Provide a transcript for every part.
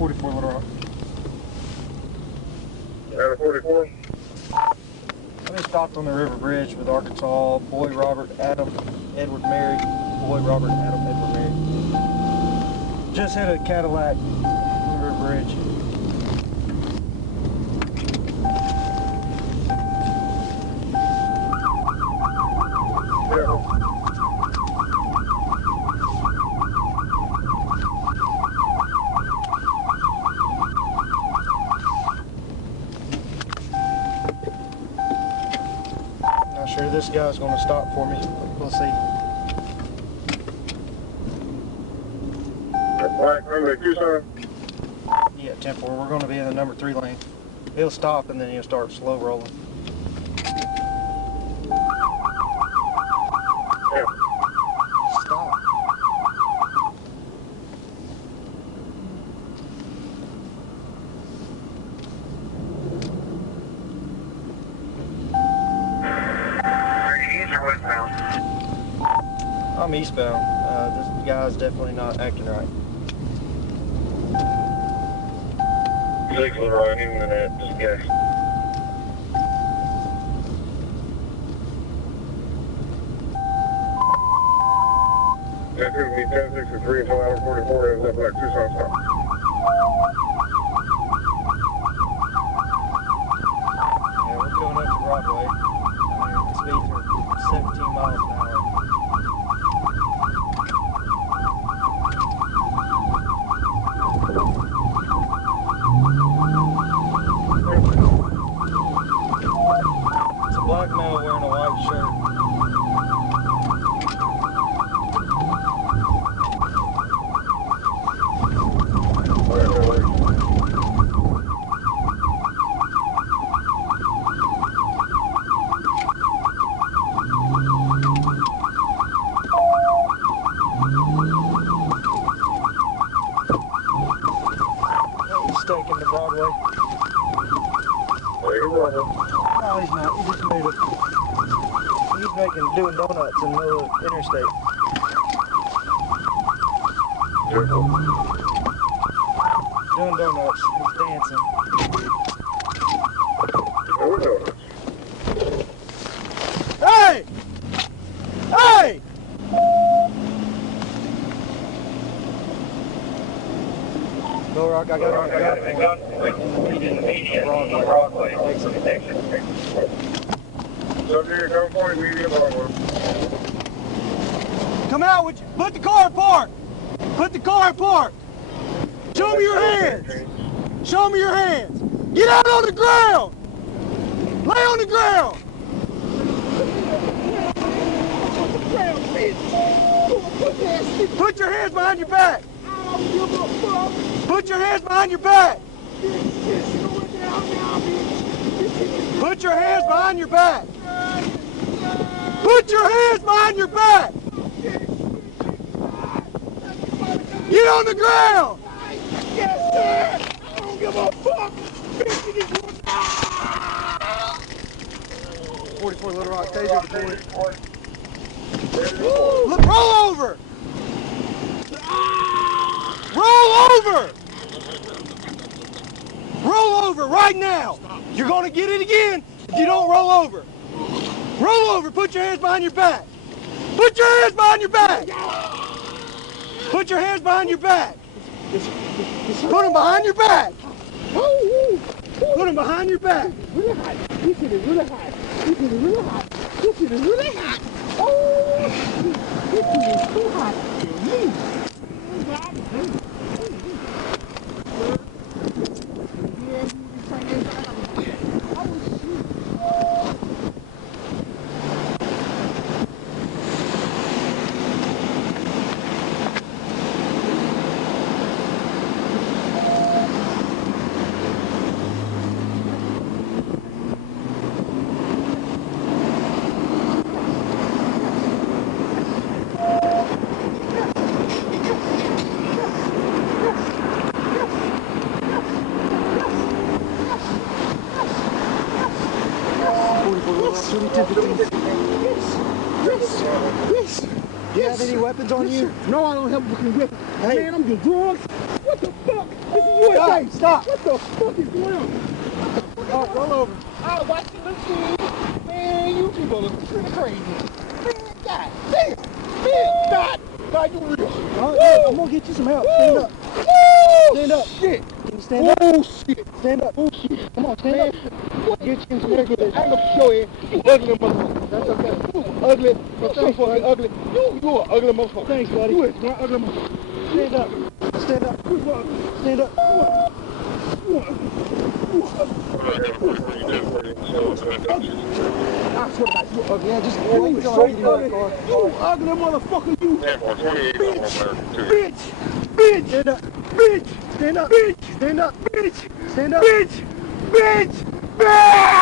44 Little Rock. Out of 44. I've been stopped on the river bridge with Arkansas, Boy Robert, Adam, Edward Mary, Boy Robert, Adam, Edward Mary. Just hit a Cadillac on the river bridge. Not sure this guy's going to stop for me. We'll see. Black runway TUCSAN. Yeah, 10-4. We're going to be in the number 3 lane. He'll stop and then he'll start slow rolling. Yeah. Stop. East or westbound? I'm eastbound. This guy's definitely not acting right. 6 Little Rock, even in that, just guess. That's going to be 1063 until hour 44 ends up like TUCSAN stop. Yeah, we're going up the Broadway. Speeds are 17 miles an hour. It's a black male wearing a white shirt. He's taking the Broadway. There you go. No, he's not. He just made it. He's doing donuts in the middle of Interstate. Careful. Doing donuts. He's dancing. No donuts. Hey! Hey! Little Rock, I got a gun. Broadway. Subject, come point, medium Broadway. Come out with you. Put the car in park. Put the car in park. Show me your hands. Show me your hands. Get out on the ground. Lay on the ground. Put your hands behind your back. Put your hands behind your back. Put your hands behind your back. Put your hands behind your back. Get on the ground. Yes, sir. I don't give a fuck. 44 Little Rock, TASER deployed. Look, roll over. Roll over. Roll over right now. You're going to get it again if you don't roll over. Roll over. Put your hands behind your back. Put your hands behind your back. Put your hands behind your back. Put them behind your back. Put them behind your back. Really hot. This shit is really hot. This shit is really hot. This shit is really hot. Oh, this shit is too hot for me. Yes. Do you have any weapons on you? No, I don't have fucking weapons. Hey. Man, I'm doing drugs. What What the fuck? This is USA. Stop. What the fuck is going on? Oh, roll over. I watch the machine. Man, you people are pretty crazy. Man, God damn. Man, God, you real. I'm gonna get you some help. Stand up. Stand up. Shit. Can you stand up? Oh, shit. Stand up. Oh, shit. Come on, stand Man, up. what? Get you some I ain't gonna show you. You ugly motherfucker. That's okay. You ugly. Well, You thanks, fucking buddy. ugly. You an ugly motherfucker. Thanks, buddy. You is one ugly motherfucker. Stand up. Stand up. Stand up. I swear to God, you ugly. Yeah, just You wait till I straight get you out of ugly. the car. You ugly motherfucker, you. Bitch. Bitch. Stand up. Bitch. Stand up. Bitch. Stand up. Bitch. Stand up. Bitch. Bitch. Bitch.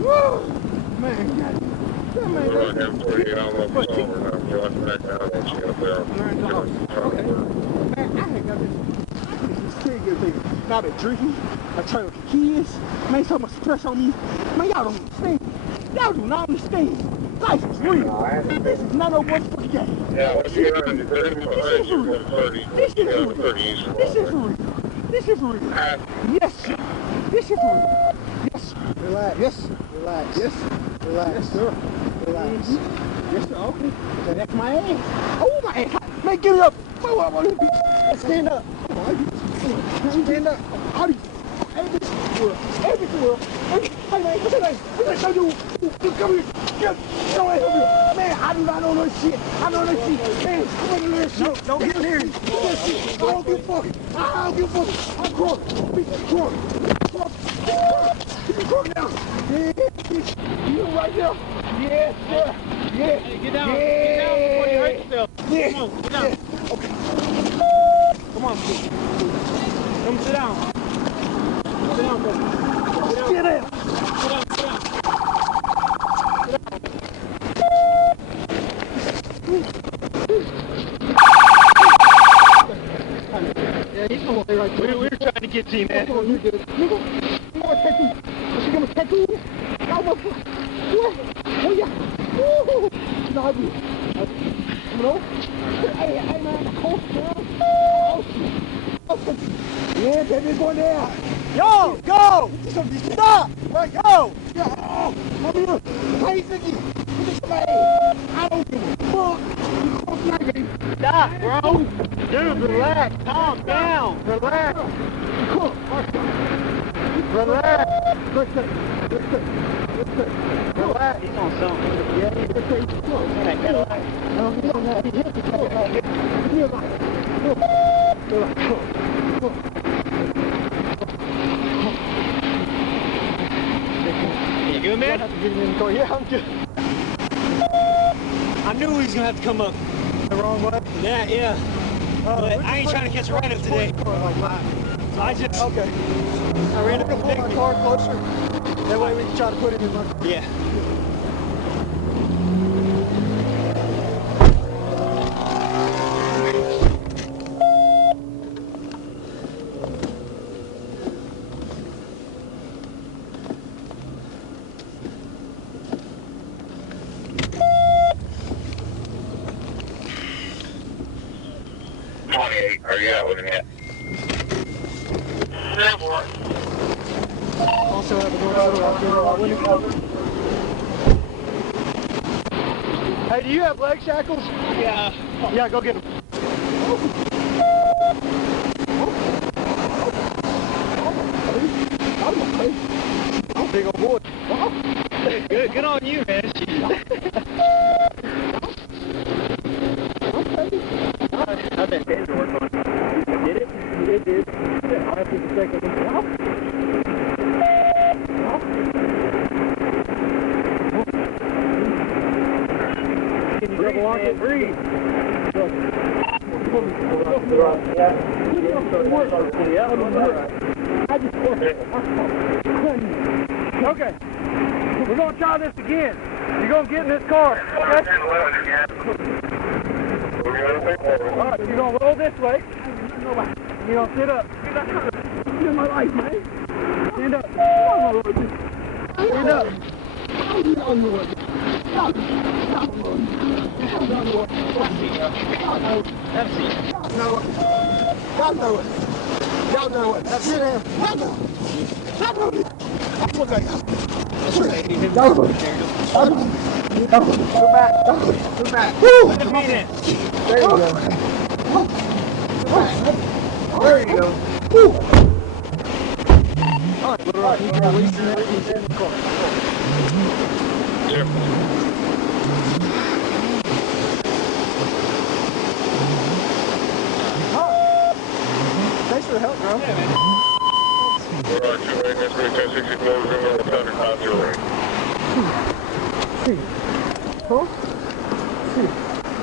Woo. Man, God. That man, We're going to have 48 hours over now. You'll have to back down and she up there. Man, I ain't got this. Pretty good thing. Now I've been drinking, I try with the kids, man, so much stress on me. Man, y'all don't understand. Y'all do not understand. Life is real. This is not no motherfucking game. Yeah, once you get on, you're 30. This is for real. This is for real. This is for real. Yes, sir. This is for real. Yes, sir. Relax. Yes, sir. Relax. Yes, sir. Relax. Yes, sir. Relax. Yes, sir. Okay. That's my ass. Oh, my ass. Man, get it up. Throw up on this bitch. Stand up. Stand up. Everything world. Hey, man, what's your name? What's your name? You come here. Get your ass over here. Man, I do not know no shit. I know no shit. Man, I'm gonna learn shit. Don't get near him. I don't give a fuck. I don't give a fuck. I'm drunk. Bitch, drunk. You drunk now. Yeah, bitch. You right now. Yeah, yeah, yeah. Hey, get down. Get down before you hurt yourself. Yeah. Come on, get down. Yeah. Okay. Come on, please. Come sit down. Sit down, brother. Sit down. Get down. Sit down, sit down. Yeah, he's gonna stay right there. We were trying to get you, man. Come on, you get it. Nigga, you want a tattoo? She give me a tattoo? No, motherfucker. What? Oh, yeah. Woo! No, I do. No? Hey, man. Oh, man. Oh, shit. Oh, shit. Yeah, baby, going there. Yo, go. Stop. Right, Go. yeah. Oh, come here. Hey, Ziggy. Look at somebody. I don't give a fuck. You come back, baby. Stop, bro. Dude, relax. Calm down. Relax. Come on. Relax. Let's take it. Relax. He's on something. Yeah, let's take it. Come on. Hey, relax. No, he's on that. He's here. Come on. Here, like. You good, man? Yeah, I'm good. I knew he was gonna have to come up the wrong way. Yeah. But I ain't trying to catch a random today. So I just I ran up Pull my car closer. That way we can try to put it in my car. Yeah. Are you out with him yet? Also have a door. Hey, do you have leg shackles? Yeah. Yeah, go get them. Big old boy. Good on you, man. I bet Taser worked on it. Did it? It did. I'll have to check it. Can you double lock it? Breathe. Okay. We're gonna try this again. You're gonna get in this car. Okay? Alright, you're gonna roll this way. You're gonna sit up. In my life, man. Stand up. Stand up. Y'all know it. Y'all know it. That's it, man. Y'all know it. Y'all know it. Look at y'all. That's right. Y'all know it. Go back. Go back. Woo! Put the feet in. There you go. There you go. Woo! All right, you can release your release in the car. Yep. Thanks for the help, bro. Yeah, man. Alright, 2 maintenance, 1064, zoom on the thunder, 508. Huh?